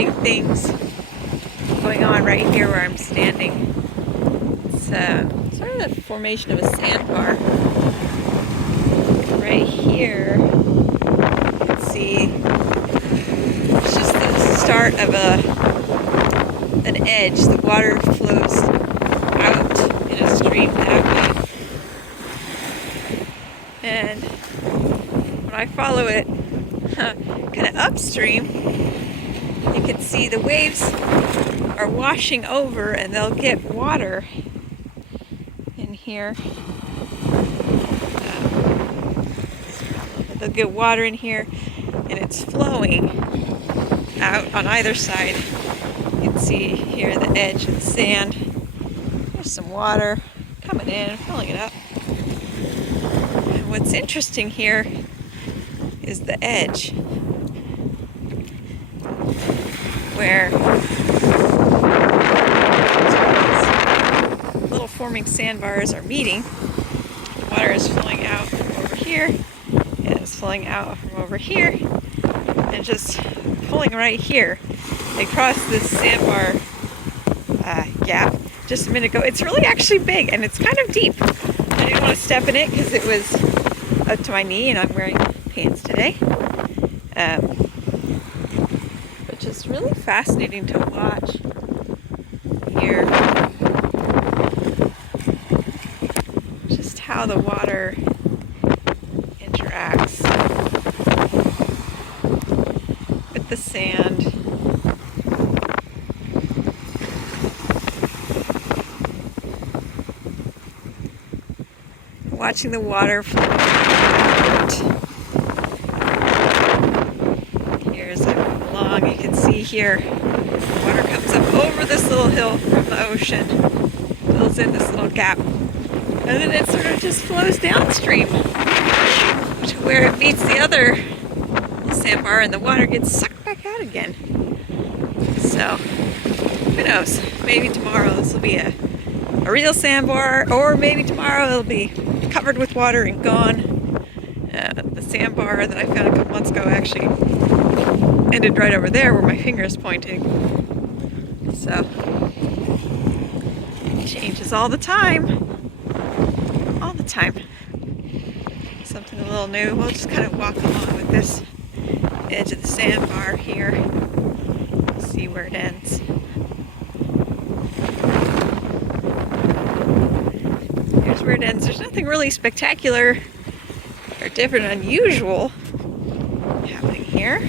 interesting things going on right here where I'm standing. It's sort of the formation of a sandbar. Right here, you can see it's just the start of an edge. The water flows out in a stream that way. And when I follow it kind of upstream, you can see the waves are washing over and they'll get water in here. They'll get water in here and it's flowing out on either side. You can see here the edge of the sand. There's some water coming in, filling it up. And what's interesting here is the edge where these little forming sandbars are meeting. The water is flowing out from over here, and it's flowing out from over here, and just pulling right here. They crossed this sandbar gap just a minute ago. It's really actually big, and it's kind of deep. I didn't want to step in it because it was up to my knee, and I'm wearing pants today. But just really fascinating to watch here. Just how the water interacts with the sand. Watching the water flow out. Here's a long, you can see here, the water comes up over this little hill from the ocean, fills in this little gap, and then it sort of just flows downstream to where it meets the other sandbar and the water gets sucked back out again. So, who knows, maybe tomorrow this will be a real sandbar, or maybe tomorrow it'll be covered with water and gone. The sandbar that I found a couple months ago actually ended right over there where my finger is pointing. So, it changes all the time. All the time. Something a little new. We'll just kind of walk along with this edge of the sandbar here. See where it ends. Here's where it ends. There's nothing really spectacular or different, unusual happening here.